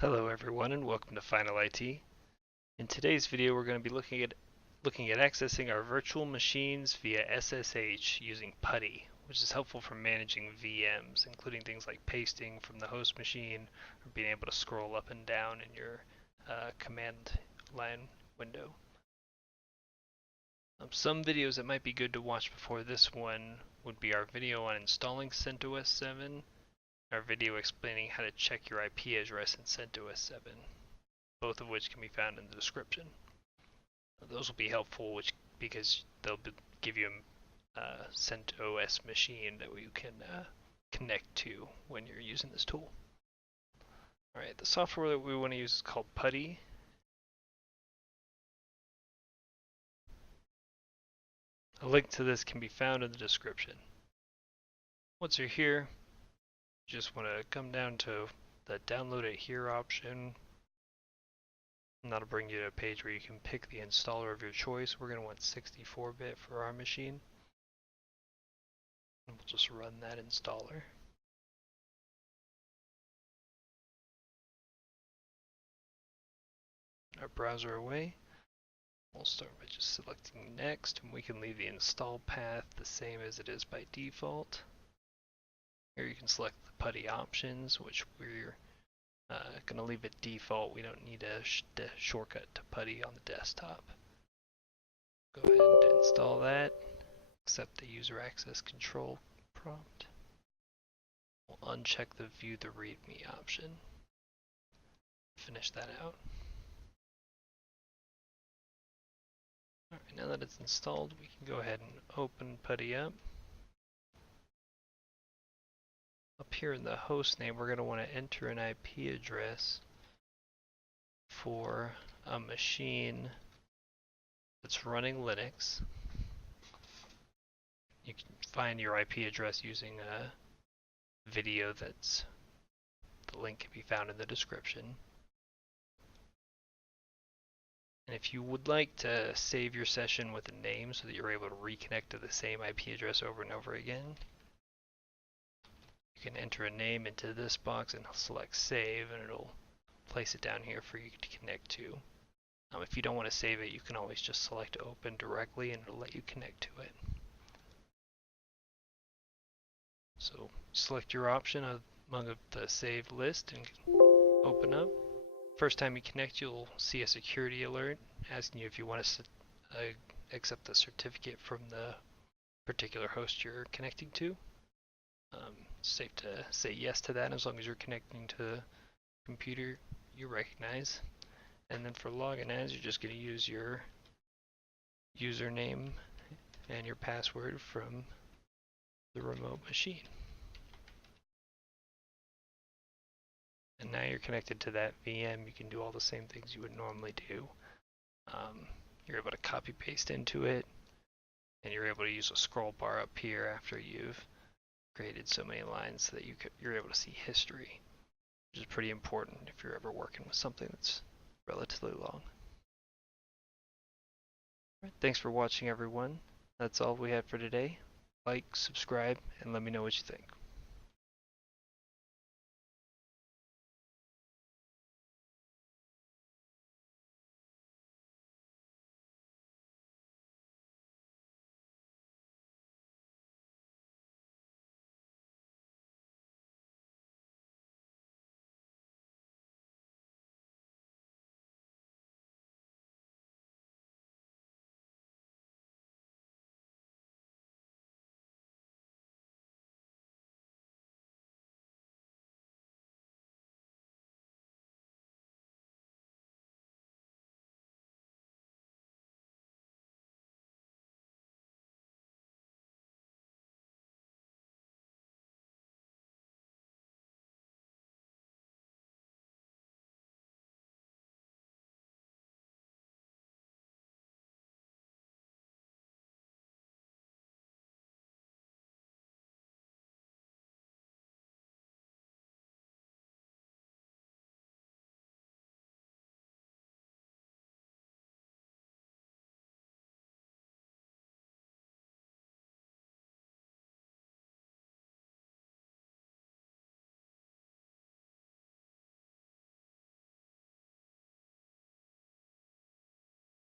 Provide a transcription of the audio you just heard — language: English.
Hello everyone and welcome to Final IT. In today's video we're going to be looking at accessing our virtual machines via SSH using Putty, which is helpful for managing VMs, including things like pasting from the host machine or being able to scroll up and down in your command line window. Some videos that might be good to watch before this one would be our video on installing CentOS 7, our video explaining how to check your IP address in CentOS 7, both of which can be found in the description. Those will be helpful because they'll give you a CentOS machine that you can connect to when you're using this tool. Alright, the software that we want to use is called Putty. A link to this can be found in the description. Once you're here, you just want to come down to the download it here option, and that'll bring you to a page where you can pick the installer of your choice. We're going to want 64-bit for our machine, and we'll just run that installer. Our browser away, we'll start by just selecting next, and we can leave the install path the same as it is by default. Here you can select the Putty options, which we're going to leave it default. We don't need a shortcut to Putty on the desktop. Go ahead and install that. Accept the user access control prompt. We'll uncheck the view the README option. Finish that out. Alright, now that it's installed, we can go ahead and open Putty up. Up here in the host name, we're going to want to enter an IP address for a machine that's running Linux. You can find your IP address using a video the link can be found in the description. And if you would like to save your session with a name so that you're able to reconnect to the same IP address over and over again, you can enter a name into this box and select save, and it'll place it down here for you to connect to. If you don't want to save it, you can always just select open directly and it'll let you connect to it. So select your option among the saved list and open up. First time you connect, you'll see a security alert asking you if you want to accept the certificate from the particular host you're connecting to. It's safe to say yes to that as long as you're connecting to the computer you recognize. And then for login as, you're just going to use your username and your password from the remote machine. And now you're connected to that VM. You can do all the same things you would normally do. You're able to copy paste into it, and you're able to use a scroll bar up here after you've created so many lines so that you're able to see history, which is pretty important if you're ever working with something that's relatively long. Right, thanks for watching everyone. That's all we had for today. Like, subscribe, and let me know what you think.